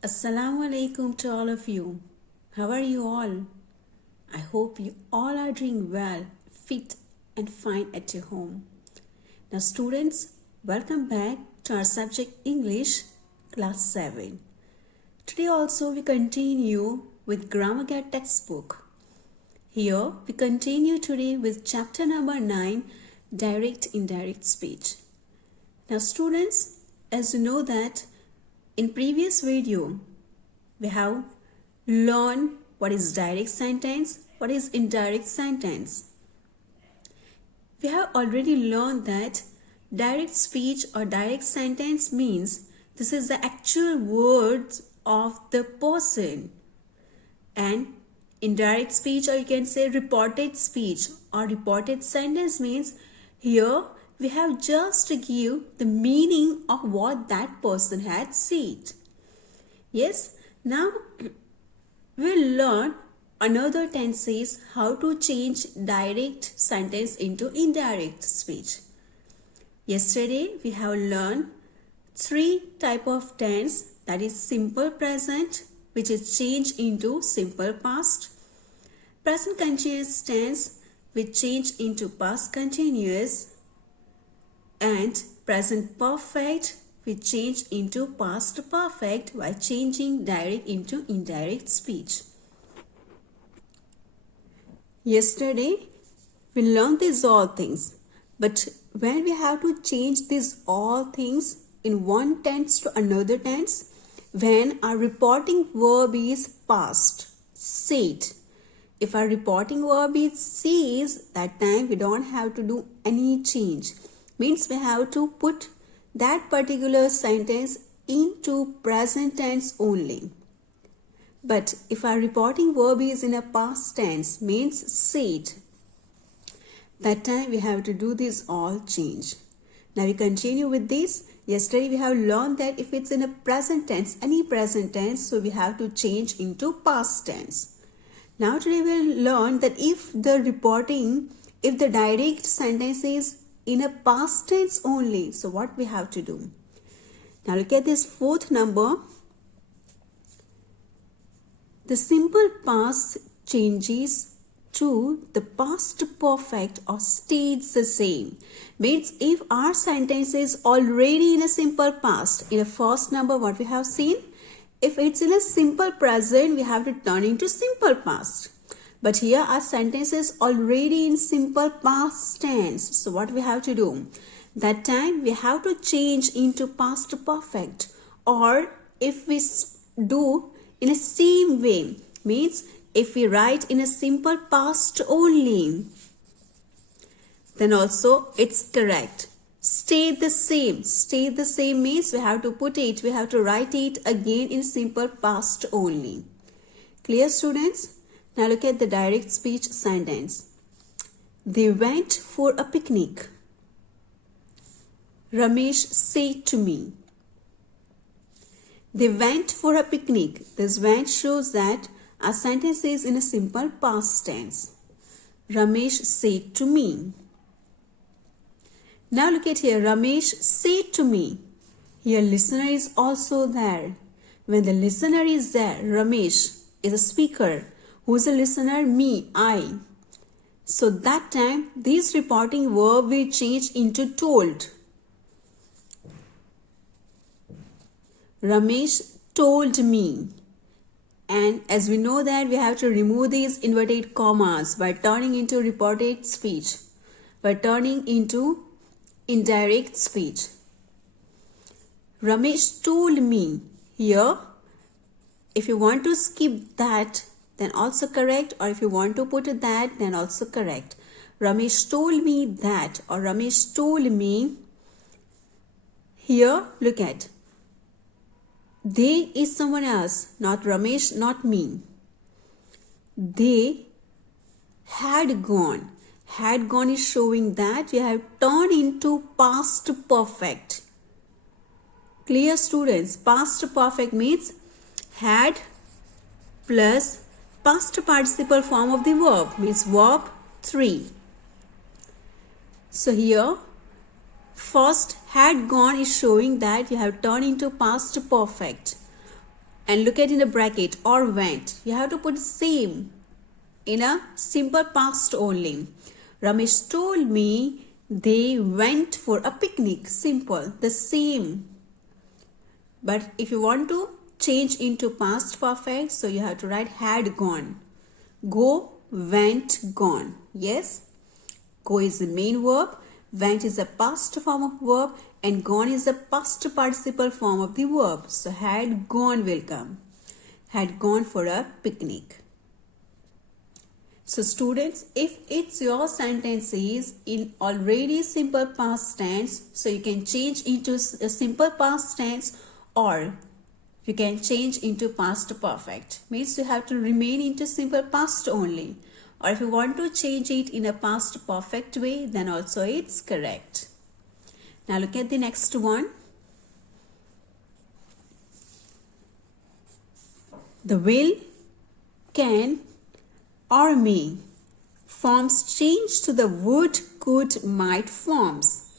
Assalamu alaikum to all of you. How are you all? I hope you all are doing well, fit and fine at your home. Now students, welcome back to our subject English, Class 7. Today also we continue with Grammar Guide textbook. Here we continue today with chapter number 9, Direct Indirect Speech. Now students, as you know that in previous video, we have learned what is direct sentence, what is indirect sentence. We have already learned that direct speech or direct sentence means this is the actual words of the person, and indirect speech, or you can say reported speech or reported sentence, means here we have just to give the meaning of what that person had said. Yes, now we'll learn another tenses how to change direct sentence into indirect speech. Yesterday we have learned 3 type of tense, that is simple present, which is changed into simple past, present continuous tense, which changed into past continuous, and present perfect, which changed into past perfect by changing direct into indirect speech. Yesterday we learned these all things, but when we have to change these all things in one tense to another tense, when our reporting verb is past, said. If our reporting verb is says, that time we don't have to do any change. Means we have to put that particular sentence into present tense only. But if our reporting verb is in a past tense, means said, that time we have to do this all change. Now we continue with this. Yesterday we have learned that if it's in a present tense, any present tense, so we have to change into past tense. Now today we'll learn that if the direct sentence is in a past tense only, so what we have to do. Now look at this 4th number. The simple past changes to the past perfect or stays the same. Means if our sentence is already in a simple past, in the first number what we have seen, if it's in a simple present, we have to turn into simple past. But here our sentence is already in simple past tense. So what we have to do? That time we have to change into past perfect. Or if we do in a same way, means if we write in a simple past only, then also it's correct. Stay the same. Stay the same means we have to write it again in simple past only. Clear, students? Now look at the direct speech sentence. They went for a picnic. Ramesh said to me. They went for a picnic. This went shows that our sentence is in a simple past tense. Ramesh said to me. Now look at here. Ramesh said to me. Here listener is also there. When the listener is there, Ramesh is a speaker. Who is a listener? Me, I. So that time this reporting verb will change into told. Ramesh told me. And as we know that we have to remove these inverted commas by turning into reported speech, by turning into indirect speech. Ramesh told me. Here, if you want to skip that, then also correct, or if you want to put that, then also correct. Ramesh told me that, or Ramesh told me. Here, look at. They is someone else, not Ramesh, not me. They had gone. Had gone is showing that we have turned into past perfect. Clear, students? Past perfect means had plus past participle form of the verb, means verb 3. So here first had gone is showing that you have turned into past perfect. and look at in a bracket or went. You have to put same in a simple past only. Ramesh told me they went for a picnic. Simple, the same. But if you want to change into past perfect, so you have to write had gone. Go, went, gone. Yes? Go is the main verb, went is a past form of verb, and gone is the past participle form of the verb. So had gone will come. Had gone for a picnic. So students, if it's your sentences in already simple past tense, so you can change into a simple past tense, or you can change into past perfect. Means you have to remain into simple past only. Or if you want to change it in a past perfect way, then also it's correct. Now look at the next one. The will, can, or may forms change to the would, could, might forms.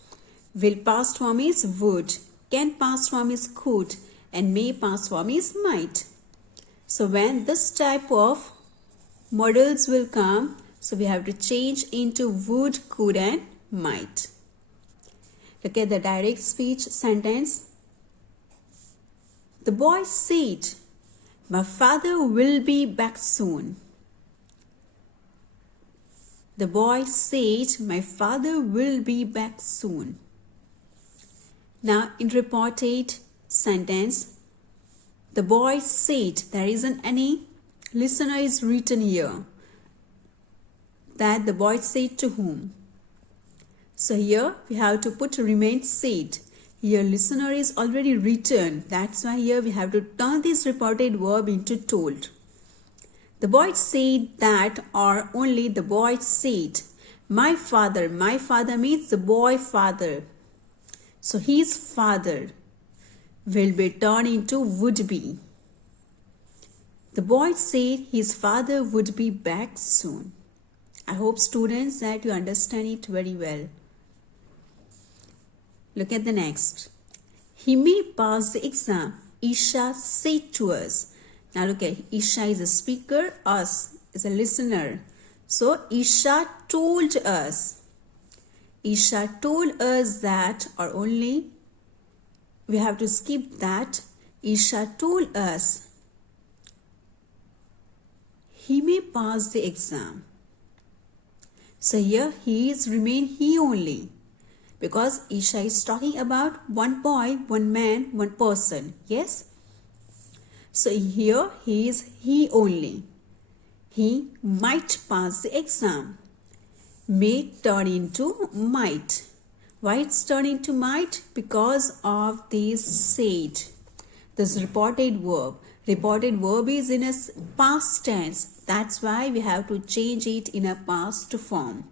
Will past form is would, can past form is could, and may past form is might. So when this type of models will come, so we have to change into would, could, and might. Look at the direct speech sentence. The boy said, "My father will be back soon." The boy said, "My father will be back soon." Now in reported sentence, the boy said, there isn't any listener is written here. That the boy said to whom? So here we have to put remain said. Here listener is already written. That's why here we have to turn this reported verb into told. The boy said that, or only the boy said. My father means the boy father. So his father will be turned into would be. The boy said his father would be back soon. I hope students that you understand it very well. Look at the next. He may pass the exam, Isha said to us. Now look at Isha is a speaker, us is a listener. So Isha told us. Isha told us that, or only we have to skip that. Isha told us he may pass the exam. So here he is remain he only, because Isha is talking about one boy, one man, one person. Yes? So here he is he only. He might pass the exam. May turn into might. Why it's turned into might? Because of this said. This reported verb. Reported verb is in a past tense. That's why we have to change it in a past form.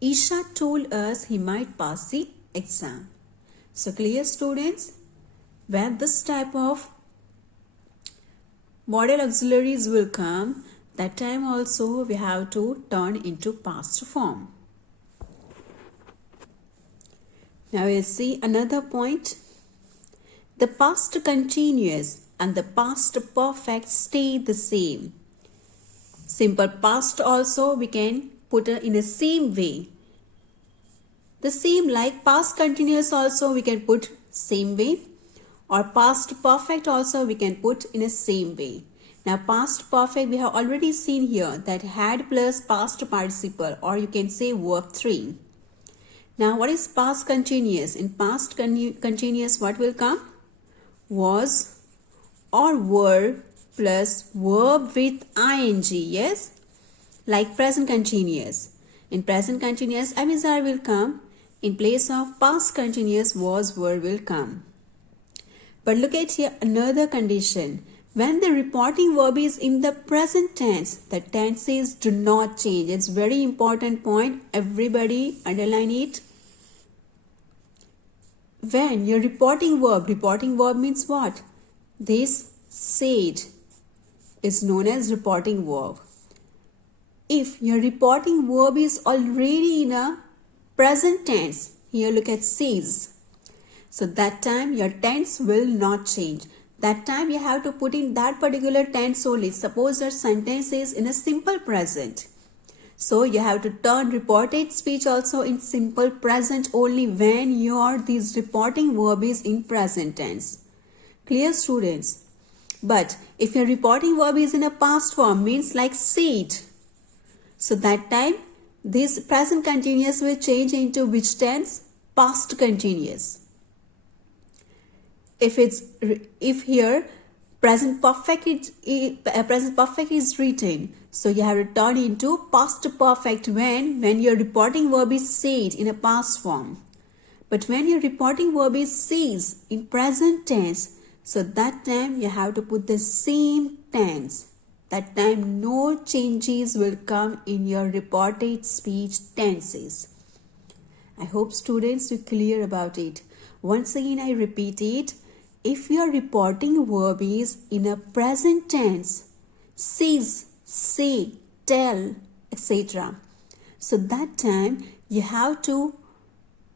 Isha told us he might pass the exam. So clear students? When this type of model auxiliaries will come, that time also we have to turn into past form. Now we'll see another point. The past continuous and the past perfect stay the same. Simple past also we can put in the same way. The same like past continuous also we can put same way, or past perfect also we can put in a same way. Now past perfect we have already seen here that had plus past participle, or you can say verb 3. Now what is past continuous? In past continuous what will come? Was or were plus verb with ing. Yes? Like present continuous. In present continuous amizar will come. In place of past continuous was were will come. But look at here another condition. When the reporting verb is in the present tense, the tenses do not change. It's very important point. Everybody underline it. When your reporting verb means what? This said is known as reporting verb. If your reporting verb is already in a present tense, here look at says. So that time your tense will not change. that time you have to put in that particular tense only. Suppose your sentence is in a simple present. So you have to turn reported speech also in simple present only when this reporting verb is in present tense. Clear, students? But if your reporting verb is in a past form, means like said, so that time this present continuous will change into which tense? Past continuous. If here present perfect is written, so you have to turn into past perfect when your reporting verb is said in a past form. But when your reporting verb is says in present tense, so that time you have to put the same tense. That time no changes will come in your reported speech tenses. I hope students are clear about it. Once again I repeat it. If your reporting verb is in a present tense, says, say, tell, etc. So that time you have to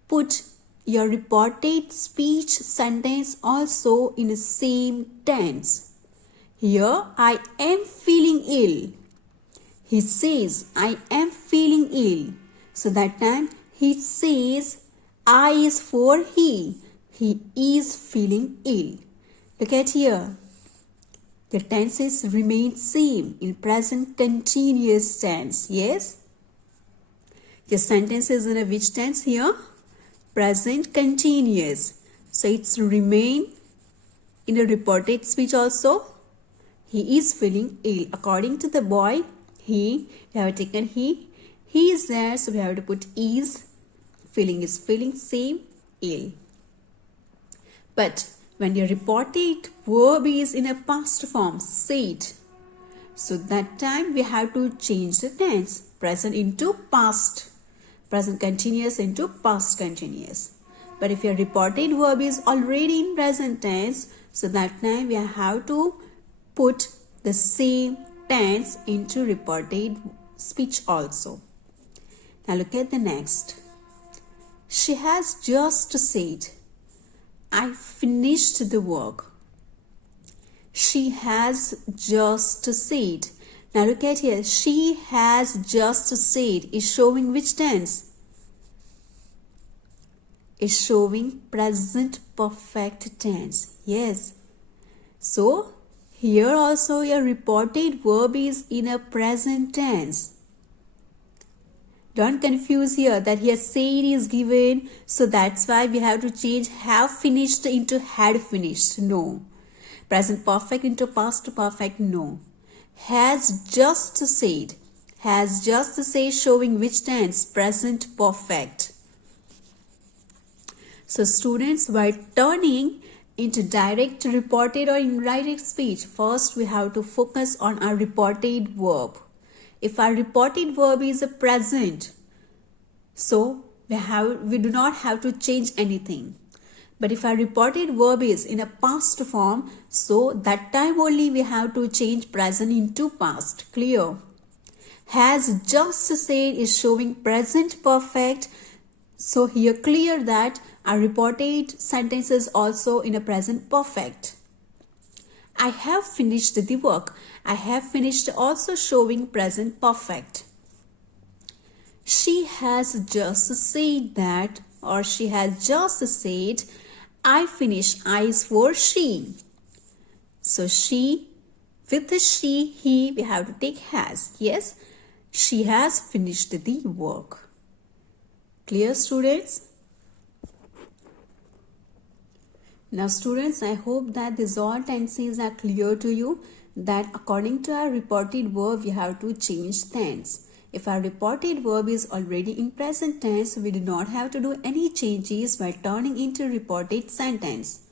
put your reported speech sentence also in the same tense. Here, I am feeling ill. He says, I am feeling ill. So that time he says, I is for he. He is feeling ill. Look at here. The tenses remain same in present continuous tense. Yes? Your sentence is in a which tense here? Present continuous. So it's remain in a reported speech also. He is feeling ill. According to the boy, we have taken he is there, so we have to put is. Feeling is feeling, same, ill. But when your reported verb is in a past form, said, so that time we have to change the tense. Present into past. Present continuous into past continuous. But if your reported verb is already in present tense, so that time we have to put the same tense into reported speech also. Now look at the next. She has just said, I finished the work. She has just said. Now look at here. She has just said is showing which tense? Is showing present perfect tense. Yes. So here also your reported verb is in a present tense. Don't confuse here that here said is given, so that's why we have to change have finished into had finished. No. Present perfect into past perfect. No. Has just said. Has just said showing which tense? Present perfect. So students, while turning into direct, reported or indirect speech, first we have to focus on our reported verb. If our reported verb is a present, so we do not have to change anything. But if our reported verb is in a past form, so that time only we have to change present into past. Clear? Has just said is showing present perfect. So here clear that our reported sentence is also in a present perfect. I have finished the work. I have finished also showing present perfect. She has just said that, or she has just said, I finished. I is for she. So she, with the she, he, we have to take has. Yes, she has finished the work. Clear, students? Now students, I hope that these all tenses are clear to you, that according to our reported verb, we have to change tense. If our reported verb is already in present tense, we do not have to do any changes by turning into reported sentence.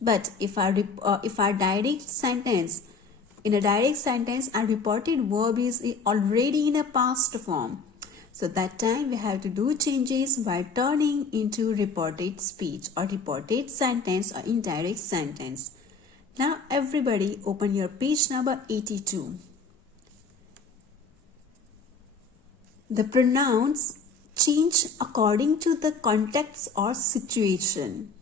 But if our direct sentence, in a direct sentence, our reported verb is already in a past form, so that time we have to do changes by turning into reported speech or reported sentence or indirect sentence. Now everybody open your page number 82. The pronouns change according to the context or situation.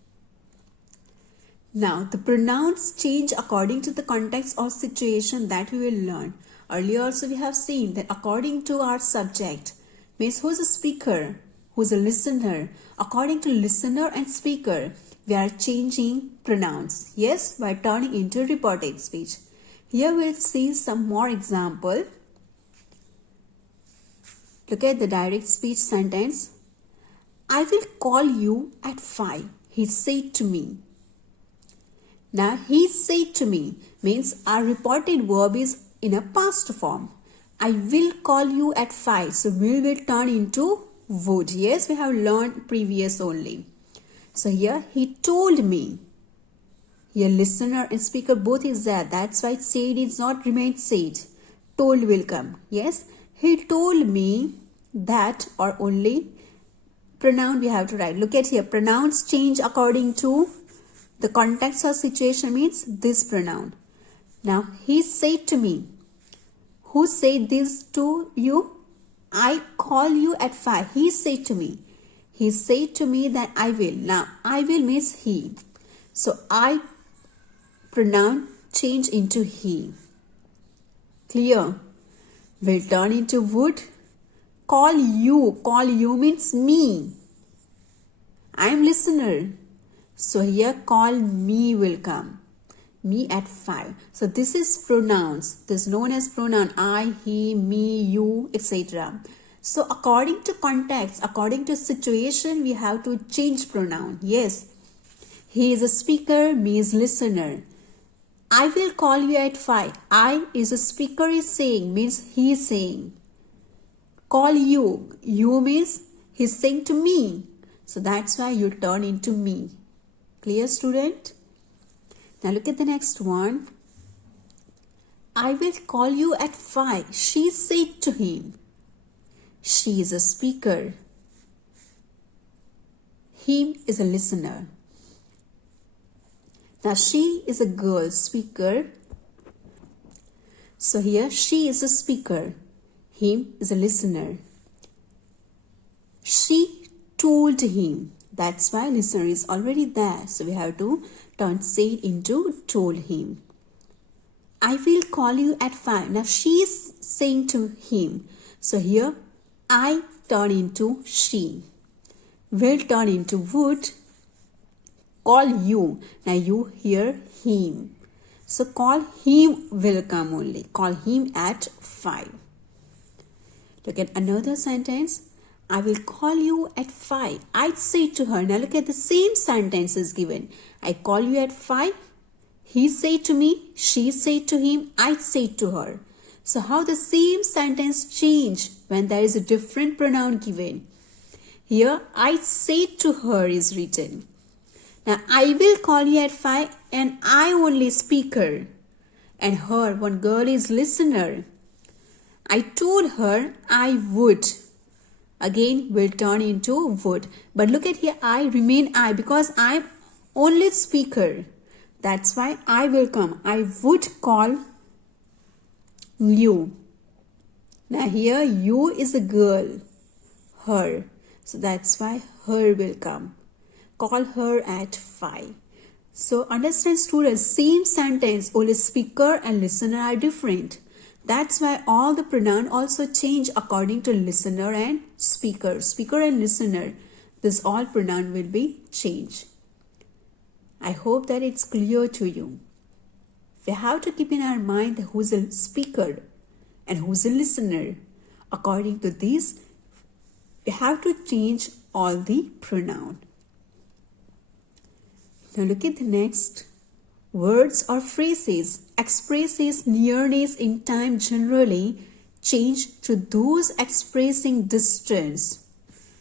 Now, the pronouns change according to the context or situation that we will learn. Earlier also we have seen that according to our subject, means who is a speaker, who is a listener. According to listener and speaker, we are changing pronouns. Yes, by turning into reported speech. Here we'll see some more example. Look at the direct speech sentence. I will call you at 5, he said to me. Now, he said to me means our reported verb is in a past form. I will call you at 5. So, will turn into would. Yes, we have learned previous only. So, here he told me. Here, listener and speaker both is there. That's why said is not remained said. Told will come. Yes, he told me that, or only pronoun we have to write. Look at here. Pronouns change according to the context or situation means this pronoun. Now, he said to me. Who said this to you? I call you at 5. He said to me. He said to me that I will. Now, I will means he. So, I pronoun change into he. Clear? Will turn into would. Call you. Call you means me. I am listener. So here call me will come. Me at 5. So this is pronouns. This is known as pronoun. I, he, me, you, etc. So according to context, according to situation, we have to change pronoun. Yes. He is a speaker, me is listener. I will call you at 5. I is a speaker is saying, means he is saying. Call you. You means he is saying to me. So that's why you turn into me. Clear, student? Now look at the next one. I will call you at 5. She said to him. She is a speaker. Him is a listener. Now she is a girl speaker. So here she is a speaker. Him is a listener. She told him. That's why listener is already there. So we have to turn said into told him. I will call you at 5. Now she is saying to him. So here I turn into she. Will turn into would. Call you. Now you hear him. So call him will come only. Call him at 5. Look at another sentence. I will call you at 5. I said to her. Now look at the same sentence is given. I call you at 5. He said to me. She said to him. I said to her. So how the same sentence change when there is a different pronoun given? Here I said to her is written. Now I will call you at 5 and I only speaker. And her, one girl is listener. I told her I would. Again will turn into would. But look at here, I remain I because I'm only speaker. That's why I will come. I would call you. Now here you is a girl. Her. So that's why her will come. Call her at 5. So understand students, same sentence, only speaker and listener are different. That's why all the pronoun also change according to listener and speaker. Speaker and listener, this all pronoun will be changed. I hope that it's clear to you. We have to keep in our mind who's a speaker and who's a listener. According to this, we have to change all the pronoun. Now look at the next. Words or phrases expresses nearness in time generally change to those expressing distance.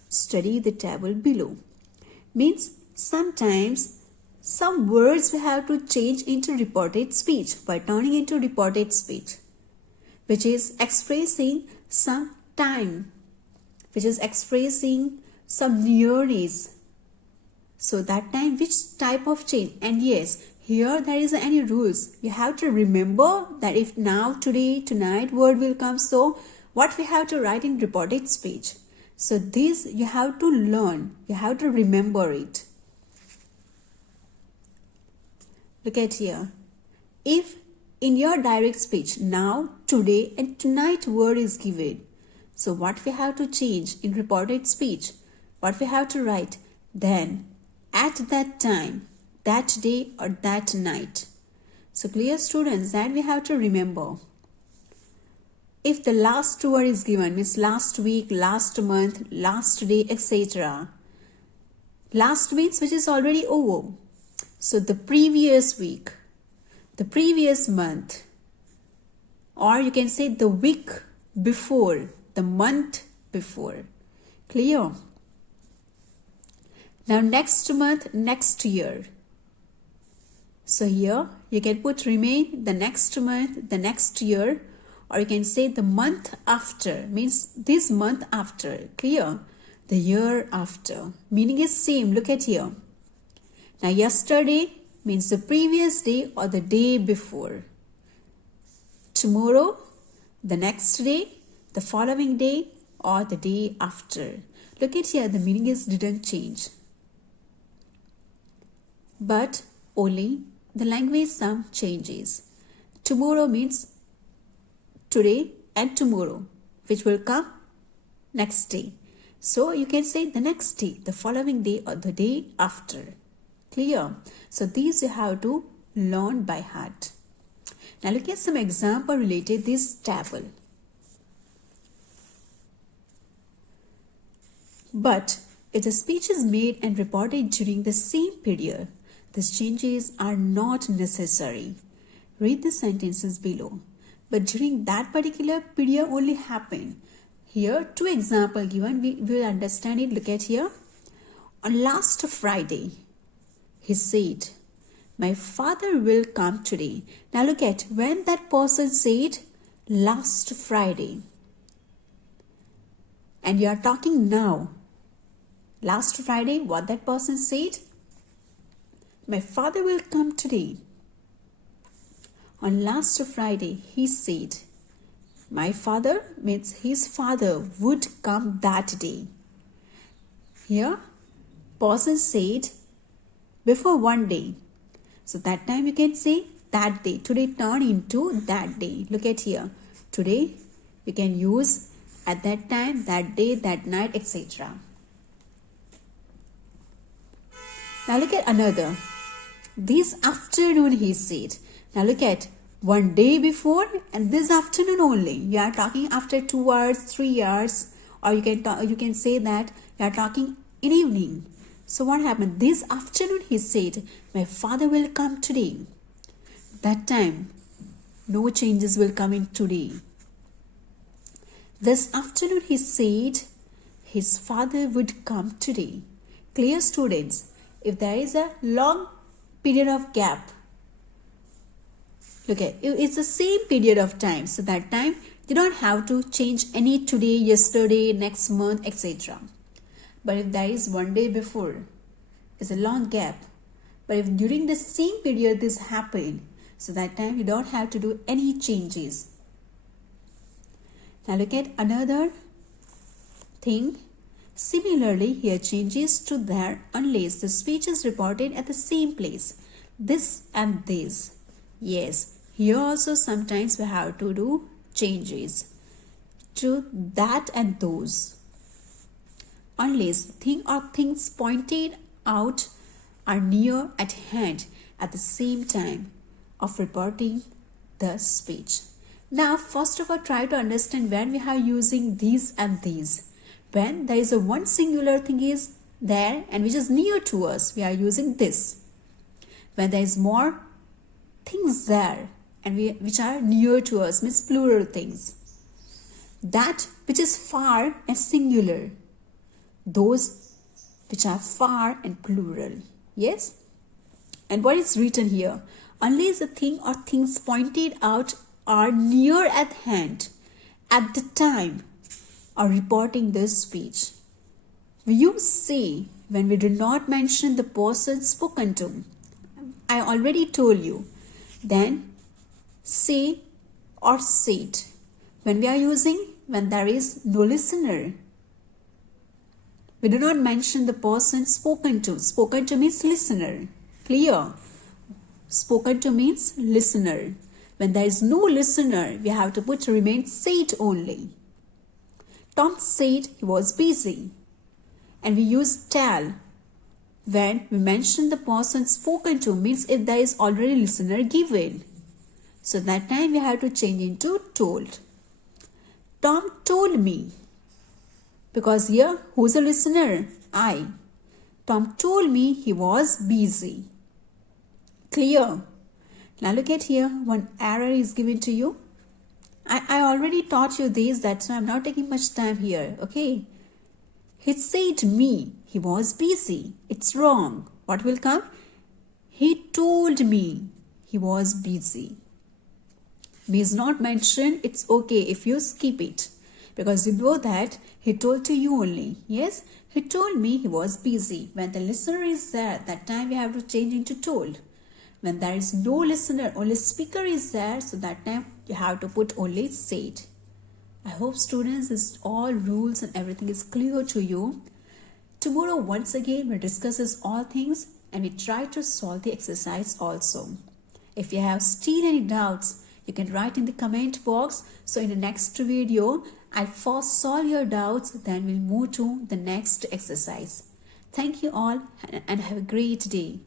Study the table below. Means sometimes some words we have to change into reported speech by turning into reported speech, which is expressing some time, which is expressing some nearness. So that time, which type of change? And yes, here there is any rules. You have to remember that if now, today, tonight word will come. So what we have to write in reported speech. So this you have to learn. You have to remember it. Look at here. If in your direct speech, now, today and tonight word is given, so what we have to change in reported speech? What we have to write? Then, at that time, that day or that night. So clear, students, that we have to remember. If the last word is given, means last week, last month, last day, etc. Last means which is already over. So the previous week, the previous month, or you can say the week before, the month before. Clear? Now next month, next year. So here you can put remain the next month, the next year, or you can say the month after, means this month after. Clear? The year after. Meaning is same. Look at here. Now yesterday means the previous day or the day before. Tomorrow, the next day, the following day or the day after. Look at here, the meaning is didn't change. But only the language some changes. Tomorrow means today and tomorrow, which will come next day. So you can say the next day, the following day or the day after. Clear? So these you have to learn by heart. Now look at some example related this table. But if the speech is made and reported during the same period, these changes are not necessary. Read the sentences below. But during that particular period only happened. Here, two examples given, we will understand it. Look at here. On last Friday, he said, my father will come today. Now look at when that person said last Friday. And you are talking now. Last Friday, what that person said? My father will come today. On last Friday, he said, my father means his father would come that day. Here, person said before one day. So that time you can say that day. Today turn into that day. Look at here. Today you can use at that time, that day, that night, etc. Now look at another. This afternoon he said. Now look at one day before and this afternoon only. You are talking after 2 hours, 3 hours, or you can say that you are talking in evening. So what happened? This afternoon he said, my father will come today. That time, no changes will come in today. This afternoon he said, his father would come today. Clear, students? If there is a long period of gap, look at it's the same period of time. So that time you don't have to change any today, yesterday, next month, etc. But if there is one day before, it's a long gap. But if during the same period this happened, so that time you don't have to do any changes. Now look at another thing. Similarly, here changes to there unless the speech is reported at the same place. This and this. Yes, here also sometimes we have to do changes to that and those. Unless thing or things pointed out are near at hand at the same time of reporting the speech. Now, first of all, try to understand when we are using these and these. When there is a one singular thing is there and which is near to us, we are using this. When there is more things there and which are near to us, means plural things. That which is far and singular. Those which are far and plural. Yes? And what is written here? Unless the thing or things pointed out are near at hand at the time of reporting this speech. We use say when we do not mention the person spoken to. I already told you. Then say or said. When we are using when there is no listener. We do not mention the person spoken to. Spoken to means listener. Clear? Spoken to means listener. When there is no listener, we have to put remain said only. Tom said he was busy. And we use tell. When we mention the person spoken to means if there is already listener given. So that time we have to change into told. Tom told me. Because here, who's a listener? I. Tom told me he was busy. Clear? Now look at here, one error is given to you. I already taught you this, that's why I'm not taking much time here, okay? He said me, he was busy. It's wrong. What will come? He told me he was busy. Me is not mentioned, it's okay if you skip it. Because you know that he told to you only. Yes, he told me he was busy. When the listener is there, that time we have to change into told. When there is no listener, only speaker is there, so that time you have to put only said. I hope students, this all rules and everything is clear to you. Tomorrow once again we discuss this all things and we try to solve the exercise also. If you have still any doubts, you can write in the comment box. So in the next video, I'll first solve your doubts, then we'll move to the next exercise. Thank you all and have a great day.